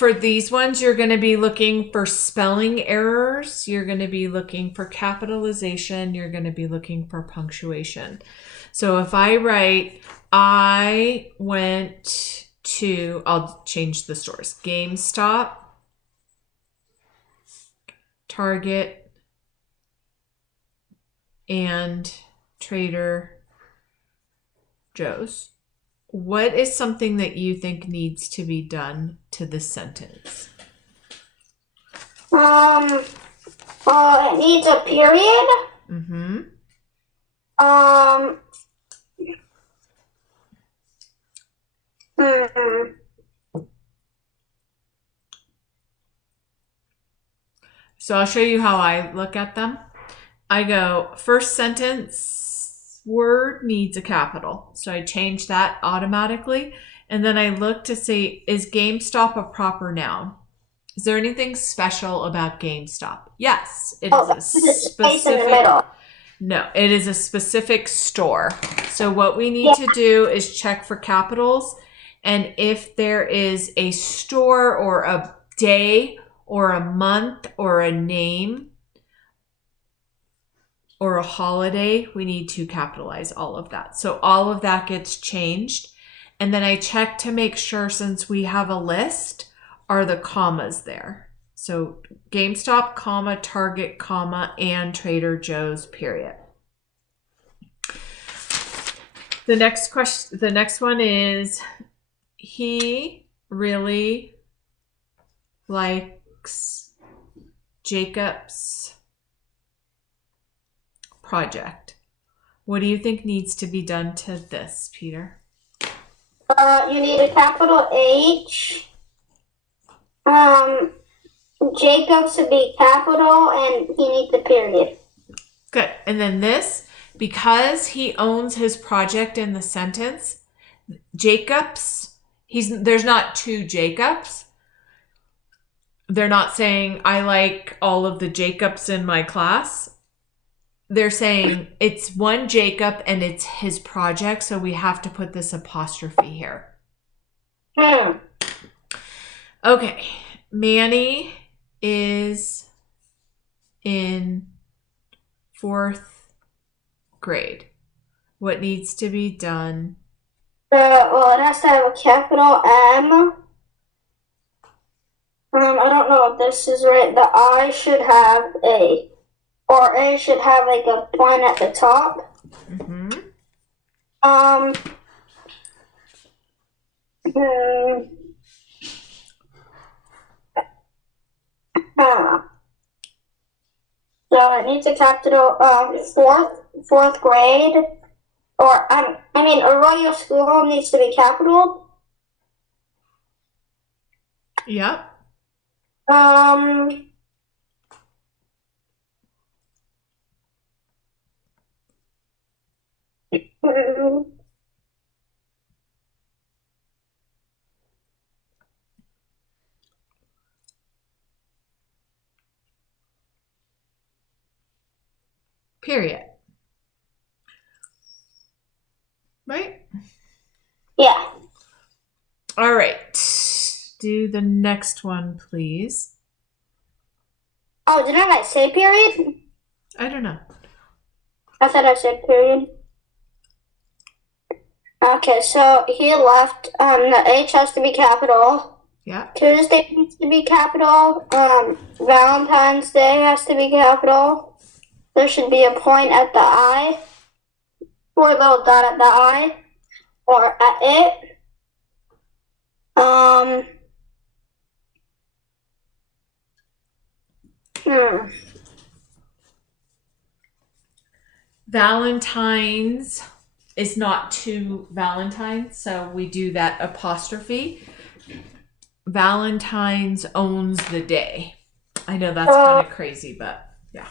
for these ones, you're going to be looking for spelling errors. You're going to be looking for capitalization. You're going to be looking for punctuation. So if I write, I went to, I'll change the stores. GameStop, Target, and Trader Joe's. What is something that you think needs to be done to this sentence? It needs a period. Mm-hmm. So I'll show you how I look at them. I go, first sentence word needs a capital. So I change that automatically. And then I look to see, is GameStop a proper noun? Is there anything special about GameStop? Yes, it is a space in the middle. No, it is a specific store. So what we need to do is check for capitals. And if there is a store or a day or a month or a name or a holiday, we need to capitalize all of that. So all of that gets changed. And then I check to make sure, since we have a list, are the commas there. So GameStop, comma, Target, comma, and Trader Joe's, period. The next one is, he really likes Jacob's project. What do you think needs to be done to this, Peter? You need a capital H. Jacobs to be capital, and he needs a period. Good. And then this, because he owns his project in the sentence, Jacobs, there's not two Jacobs. They're not saying, I like all of the Jacobs in my class. They're saying it's one Jacob and it's his project, so we have to put this apostrophe here. Okay. Manny is in 4th grade. What needs to be done? Well, it has to have a capital M. I don't know if this is right. The I should have A. Or A should have like a point at the top. Mm-hmm. So it needs a capital fourth grade. Or Arroyo School Home needs to be capital. Yep. Period. Right? Yeah. All right. Do the next one, please. Oh, didn't I say period? I don't know. I thought I said period. Okay, so he left. The H has to be capital. Yeah. Tuesday needs to be capital. Valentine's Day has to be capital. There should be a point at the I, or a little dot at the I, or at it. Valentine's is not two Valentines, so we do that apostrophe. Valentine's owns the day. I know that's kind of crazy, but yeah.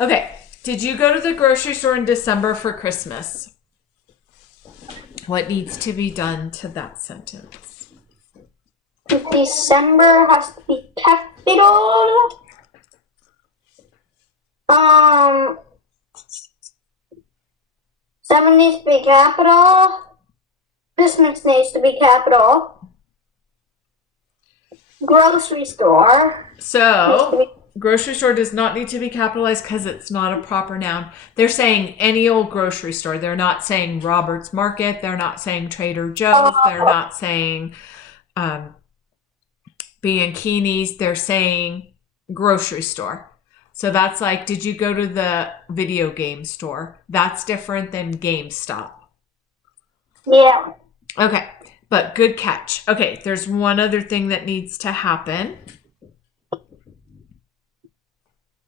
Okay. Did you go to the grocery store in December for Christmas? What needs to be done to that sentence? December has to be capital. 7 needs to be capital. Christmas needs to be capital. Grocery store. So grocery store does not need to be capitalized because it's not a proper noun. They're saying any old grocery store. They're not saying Robert's Market. They're not saying Trader Joe's. They're not saying Bianchini's. They're saying grocery store. So that's like, did you go to the video game store? That's different than GameStop. Yeah. Okay, but good catch. Okay, there's one other thing that needs to happen.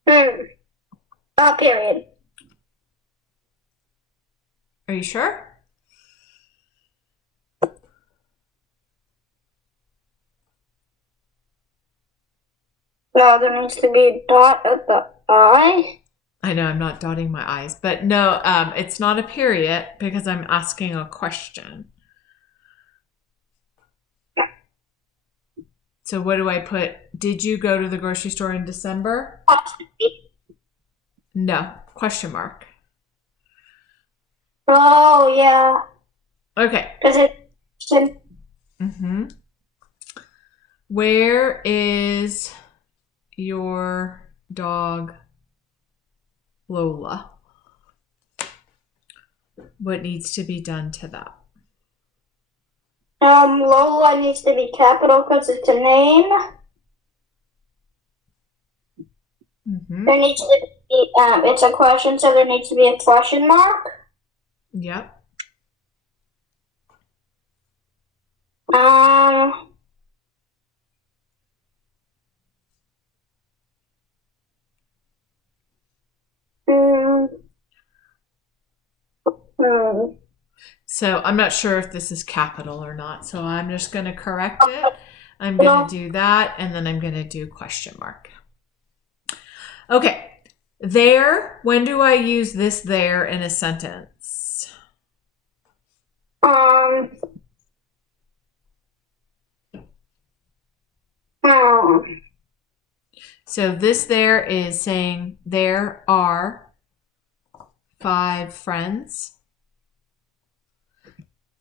Period. Are you sure? No, there needs to be a dot at the I. I know I'm not dotting my I's, but no, it's not a period because I'm asking a question. So what do I put? Did you go to the grocery store in December? No, question mark. Oh, yeah. Okay. Because it. Mm-hmm. Where is your dog, Lola? What needs to be done to that? Lola needs to be capital because it's a name. Mm-hmm. There needs to be, it's a question, so there needs to be a question mark. Yep. So I'm not sure if this is capital or not, so I'm just going to correct it. I'm going to do that, and then I'm going to do question mark. Okay. There, when do I use this there in a sentence? So this there is saying there are 5 friends.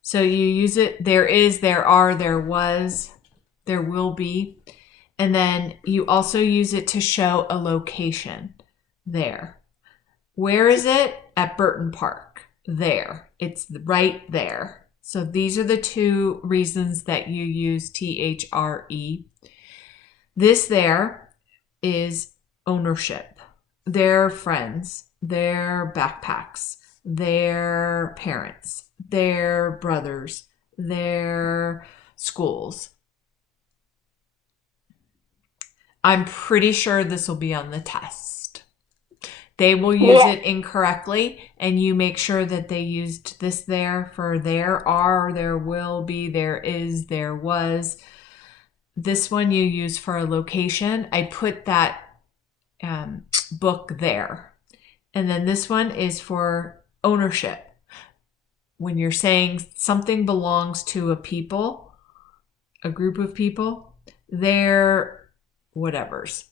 So you use it, there is, there are, there was, there will be. And then you also use it to show a location there. Where is it? At Burton Park. There. It's right there. So these are the 2 reasons that you use THRE. This there is ownership. Their friends, their backpacks, their parents, their brothers, their schools. I'm pretty sure this will be on the test. They will use it incorrectly, and you make sure that they used this there for there are, there will be, there is, there was. This one you use for a location. I put that book there. And then this one is for ownership. When you're saying something belongs to a people, a group of people, they're whatevers.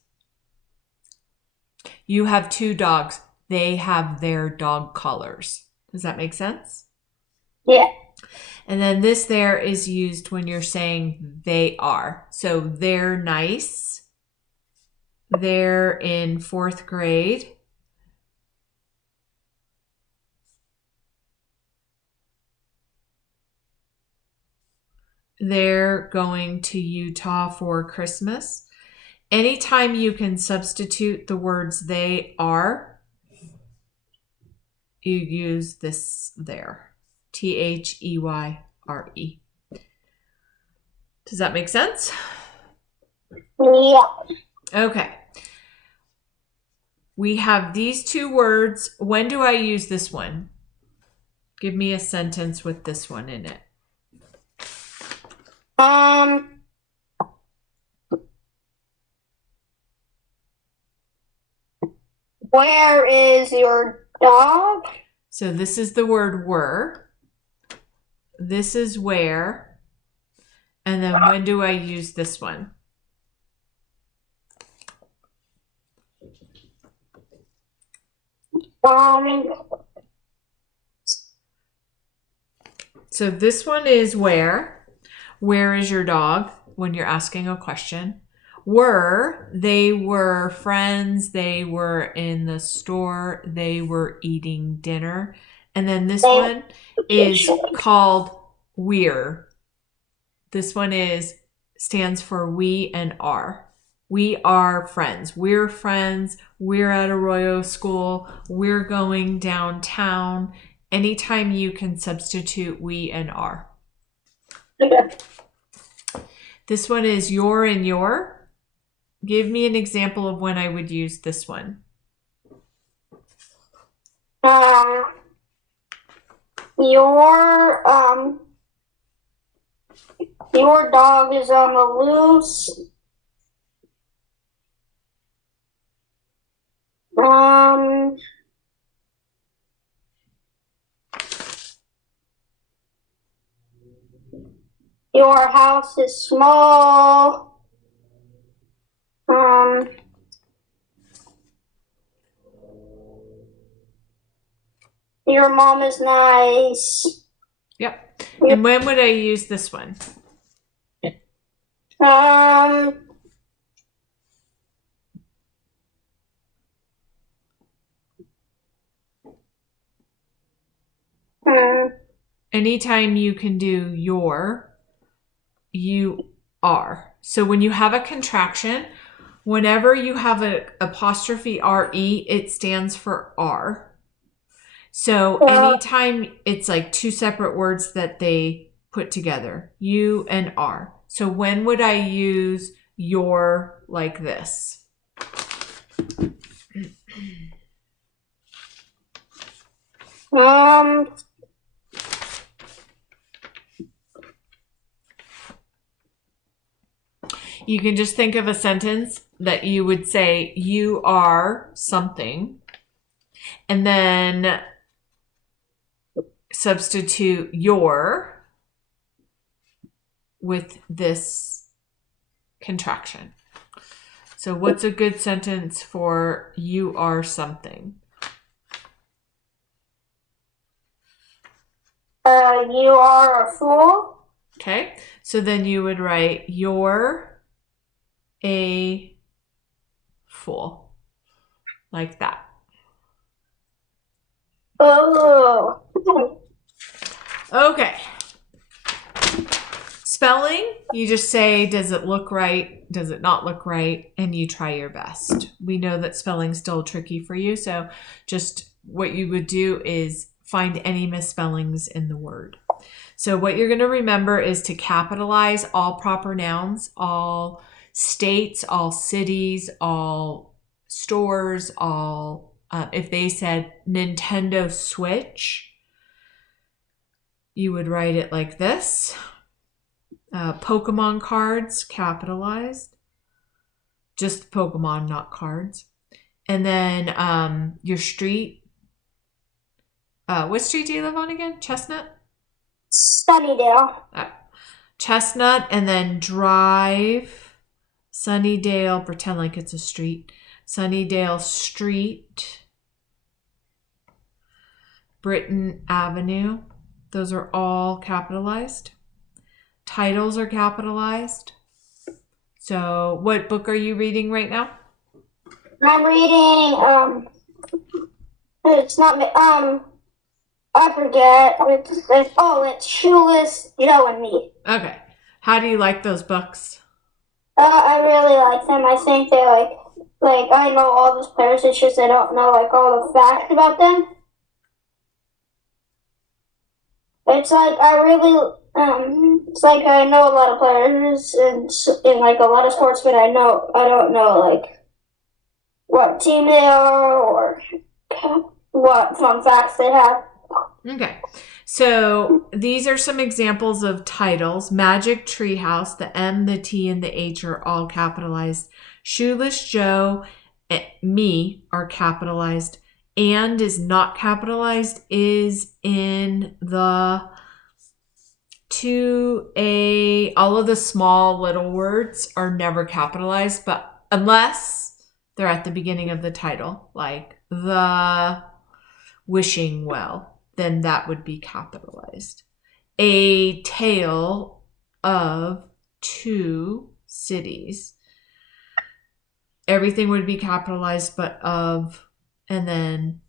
You have 2 dogs. They have their dog collars. Does that make sense? Yeah. And then this there is used when you're saying they are. So they're nice. They're in 4th grade. They're going to Utah for Christmas. Anytime you can substitute the words they are, you use this there. THEYRE. Does that make sense? Yeah. Okay. We have these 2 words. When do I use this one? Give me a sentence with this one in it. Where is your dog? So this is the word were. This is where. And then when do I use this one? So this one is where. Where is your dog? when you're asking a question. Were, they were friends, they were in the store, they were eating dinner. And then this one is called we're. This one stands for we and are. We are friends. We're friends. We're at Arroyo School. We're going downtown. Anytime you can substitute we and are. Okay. This one is your and your. Give me an example of when I would use this one. Your dog is on the loose. Your house is small. Your mom is nice. Yep. And when would I use this one? Anytime you can do your, you are. So when you have a contraction, whenever you have an apostrophe RE, it stands for are. So anytime it's like two separate words that they put together, you and are. So when would I use your like this? You can just think of a sentence that you would say, you are something, and then substitute your with this contraction. So what's a good sentence for you are something? You are a fool. Okay, so then you would write you're a fool, like that. Oh. Okay. Spelling, you just say, does it look right? Does it not look right? And you try your best. We know that spelling's still tricky for you, so just what you would do is find any misspellings in the word. So what you're going to remember is to capitalize all proper nouns, all states, all cities, all stores, all, if they said Nintendo Switch, you would write it like this. Pokemon cards, capitalized. Just Pokemon, not cards. And then your street. What street do you live on again? Chestnut? Sunnydale. Chestnut, and then drive. Sunnydale, pretend like it's a street. Sunnydale Street. Britton Avenue. Those are all capitalized. Titles are capitalized. So what book are you reading right now? I'm reading, it's not, I forget. It's Shoeless Joe and Me. Okay. How do you like those books? I really like them. I think they I know all those players, it's just I don't know all the facts about them. It's I really, it's I know a lot of players and in a lot of sports, but I don't know what team they are or what fun facts they have. Okay. So these are some examples of titles. Magic Treehouse, the M, the T, and the H are all capitalized. Shoeless Joe, Me are capitalized. And is not capitalized, is in the 2A. All of the small little words are never capitalized, but unless they're at the beginning of the title, like the wishing well, then that would be capitalized. A tale of 2 cities. Everything would be capitalized but of, and then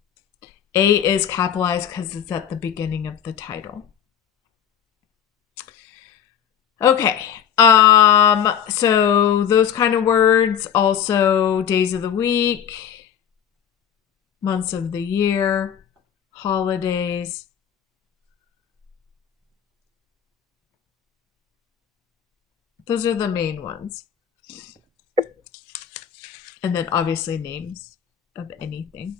A is capitalized because it's at the beginning of the title. Okay. So those kind of words, also days of the week, months of the year, holidays. Those are the main ones. And then obviously names of anything.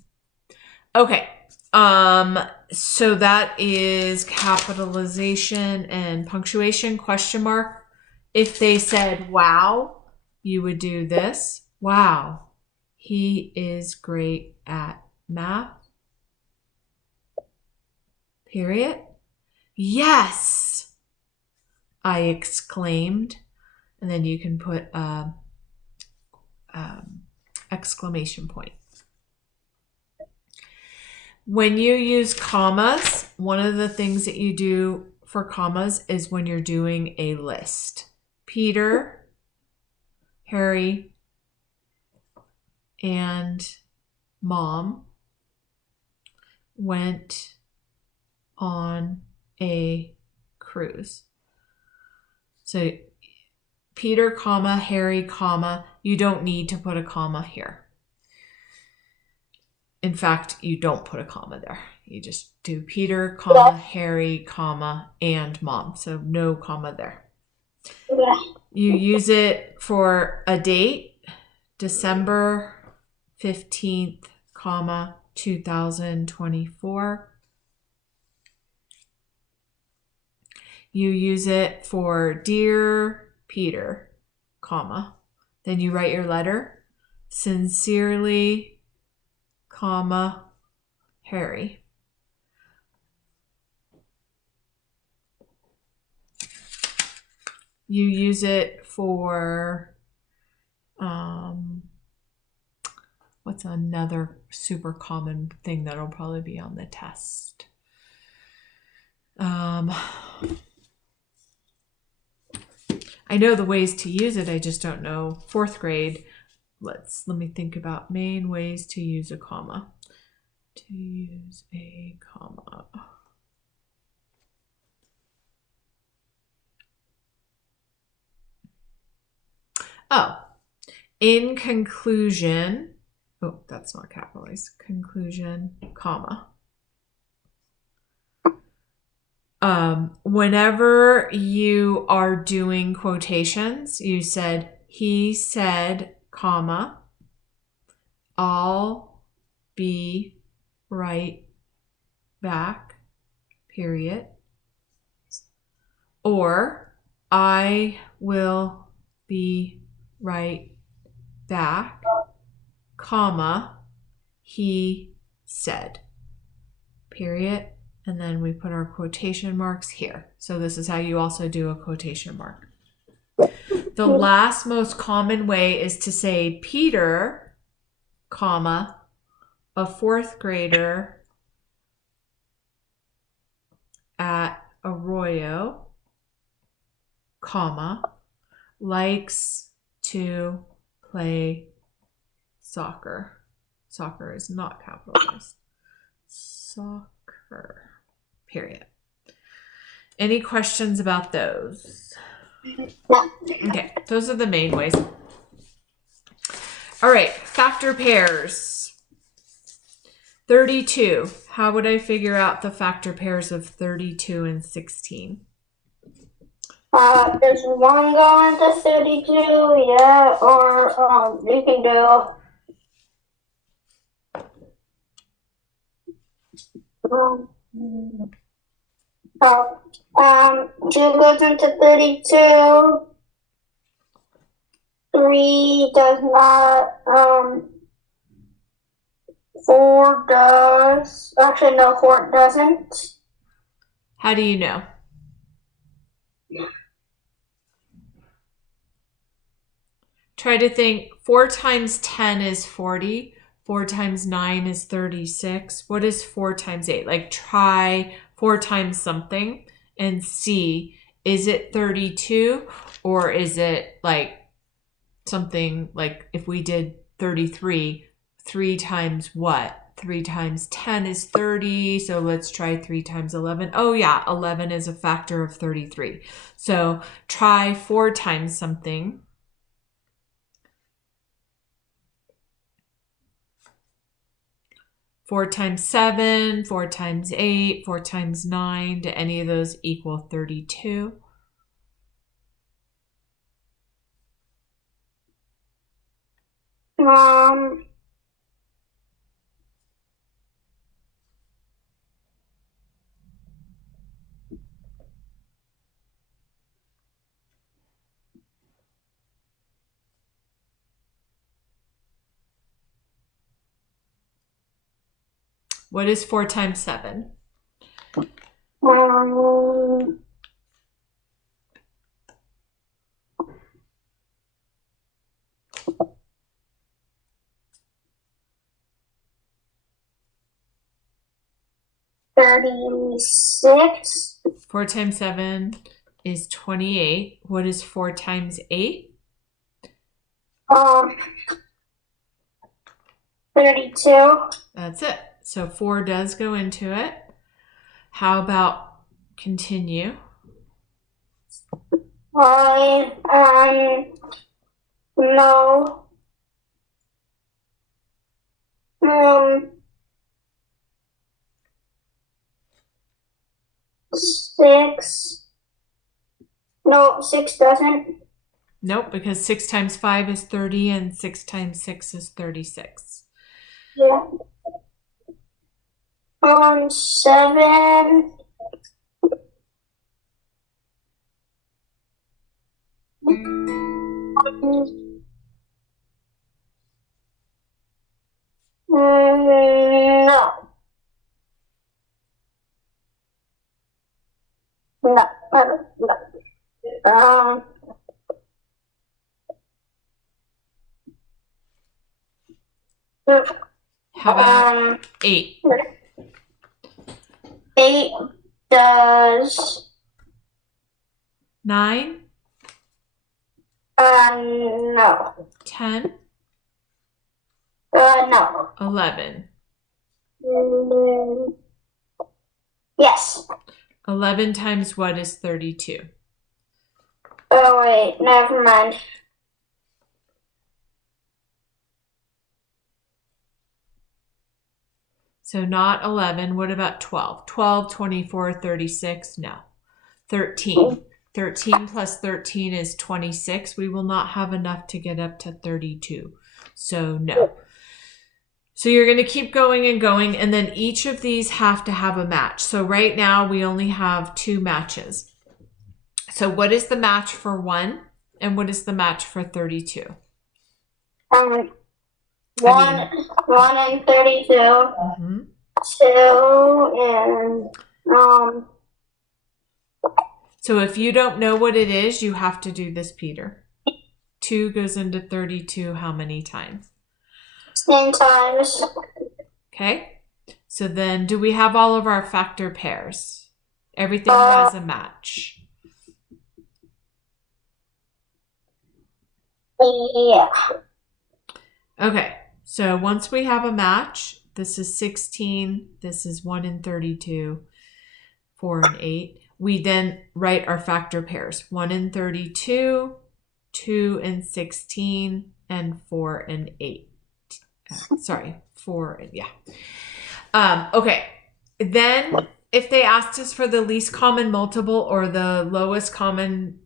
Okay. So that is capitalization and punctuation, question mark. If they said, wow, you would do this. Wow, he is great at math. Period. Yes, I exclaimed. And then you can put exclamation point. When you use commas, one of the things that you do for commas is when you're doing a list. Peter, Harry, and Mom went on a cruise. So Peter, comma, Harry, comma, you don't need to put a comma here. In fact, you don't put a comma there. You just do Peter, comma, Harry, comma, and Mom. So no comma there. You use it for a date, December 15th, comma, 2024. You use it for Dear Peter, comma. Then you write your letter. Sincerely, comma, Harry. You use it for, what's another super common thing that'll probably be on the test? I know the ways to use it, I just don't know. 4th grade. Let me think about main ways to use a comma. To use a comma. Oh, in conclusion, oh, that's not capitalized. Conclusion, comma. Whenever you are doing quotations, you said, he said, comma, I'll be right back, period. Or I will be right back, comma, he said, period. And then we put our quotation marks here. So this is how you also do a quotation mark. The last most common way is to say Peter, comma, a 4th grader at Arroyo, comma, likes to play soccer. Soccer is not capitalized. Soccer. Period. Any questions about those? Okay, those are the main ways. All right, factor pairs. 32. How would I figure out the factor pairs of 32 and 16? There's 1 going to 32, yeah, or you can do 2 goes into 32. 3 does not. 4 does. Actually, no, 4 doesn't. How do you know? Try to think. 4 times 10 is 40. 4 times 9 is 36. What is 4 times 8? Like try 4 times something and see Is it 32, or is it like something like if we did 33, 3 times what? 3 times 10 is 30. So let's try 3 times 11. Oh yeah, 11 is a factor of 33. So try 4 times something. 4 times 7, 4 times 8, 4 times 9. Do any of those equal 32? What is 4 times 7? 36. 4 times 7 is 28. What is 4 times 8? 32. That's it. So 4 does go into it. How about continue? No. 6. No, 6 doesn't. Nope, because 6 times 5 is 30 and 6 times 6 is 36. Yeah. 7. No. No. How about 8? 8 does. 9? No. 10? No. 11? Yes. 11 times what is 32? Oh, wait, never mind. So not 11. What about 12? 12, 24, 36? No. 13. 13 plus 13 is 26. We will not have enough to get up to 32. So no. So you're going to keep going and going, and then each of these have to have a match. So right now we only have 2 matches. So what is the match for 1, and what is the match for 32? 1 and 32. Mm-hmm. 2 and So if you don't know what it is, you have to do this, Peter. 2 goes into 32 how many times? 10 times. Okay. So then do we have all of our factor pairs? Everything has a match. Yeah. Okay. So once we have a match, this is 16, this is 1 and 32, 4 and 8. We then write our factor pairs. 1 and 32, 2 and 16, and 4 and 8. Sorry, 4, yeah. Okay. Then if they asked us for the least common multiple or the lowest common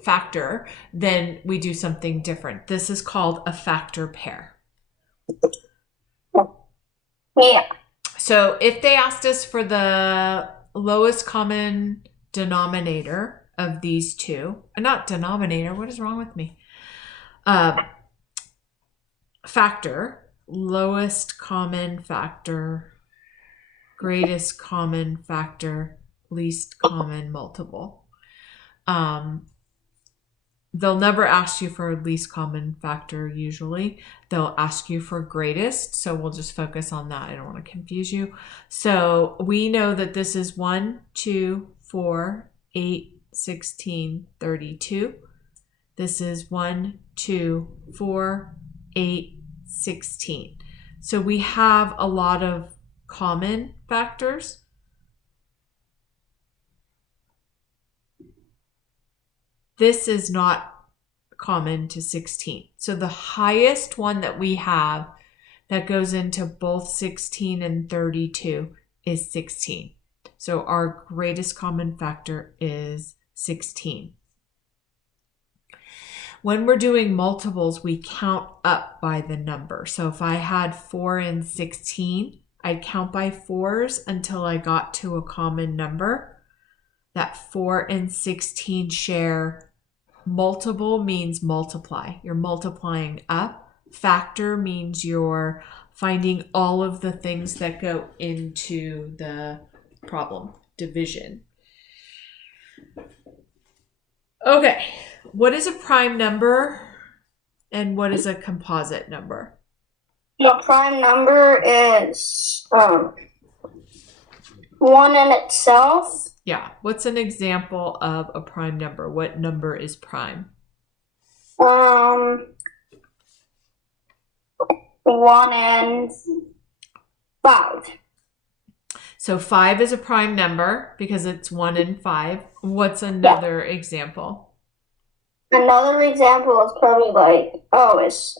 factor, then we do something different. This is called a factor pair. Yeah. So if they asked us for the lowest common denominator of these two, not denominator, what is wrong with me? Factor, lowest common factor, greatest common factor, least common multiple. They'll never ask you for least common factor usually. They'll ask you for greatest. So we'll just focus on that. I don't want to confuse you. So we know that this is 1, 2, 4, 8, 16, 32. This is 1, 2, 4, 8, 16. So we have a lot of common factors. This is not common to 16. So the highest one that we have that goes into both 16 and 32 is 16. So our greatest common factor is 16. When we're doing multiples, we count up by the number. So if I had 4 and 16, I'd count by 4s until I got to a common number. That 4 and 16 share. Multiple means multiply. You're multiplying up. Factor means you're finding all of the things that go into the problem. Division. Okay, what is a prime number and what is a composite number? The prime number is 1 in itself. Yeah, what's an example of a prime number? What number is prime? 1 and 5. So 5 is a prime number because it's 1 and 5. What's another example? Another example is probably like, it's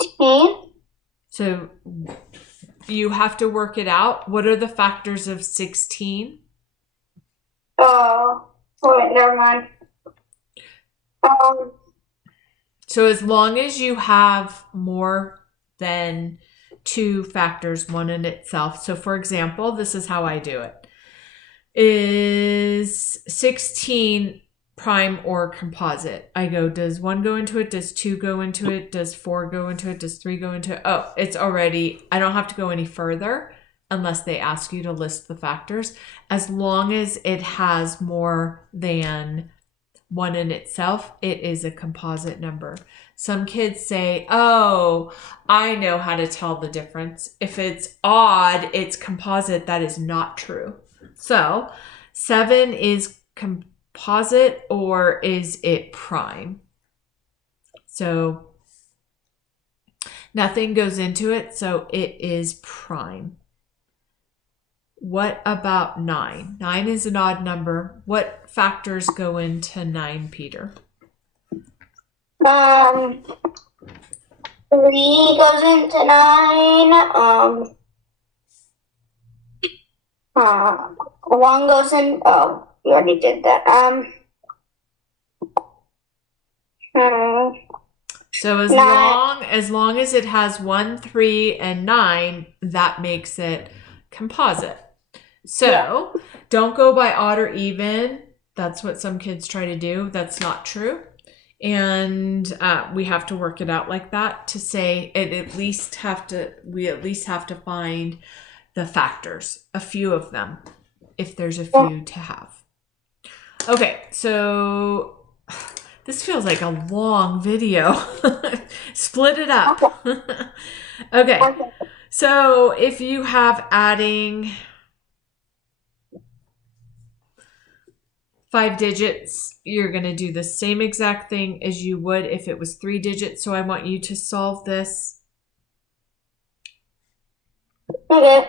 16. So you have to work it out. What are the factors of 16? Wait, never mind. So as long as you have more than 2 factors, one in itself. So for example, this is how I do it. Is 16 prime or composite? I go, does 1 go into it? Does 2 go into it? Does 4 go into it? Does 3 go into it? Oh, it's already, I don't have to go any further unless they ask you to list the factors. As long as it has more than 1 in itself, it is a composite number. Some kids say, oh, I know how to tell the difference. If it's odd, it's composite. That is not true. So 7 is composite or is it prime? So nothing goes into it, so it is prime. What about 9? 9 is an odd number. What factors go into 9, Peter? 3 goes into 9. 1 goes in. Oh, you already did that. So as long as it has 1, 3, and 9, that makes it composite. So don't go by odd or even. That's what some kids try to do. That's not true. And we have to work it out like that to say we at least have to find the factors, a few of them, if there's a few to have. Okay, so this feels like a long video. Split it up. Okay, so if you have adding 5 digits, you're going to do the same exact thing as you would if it was 3 digits. So I want you to solve this. Okay.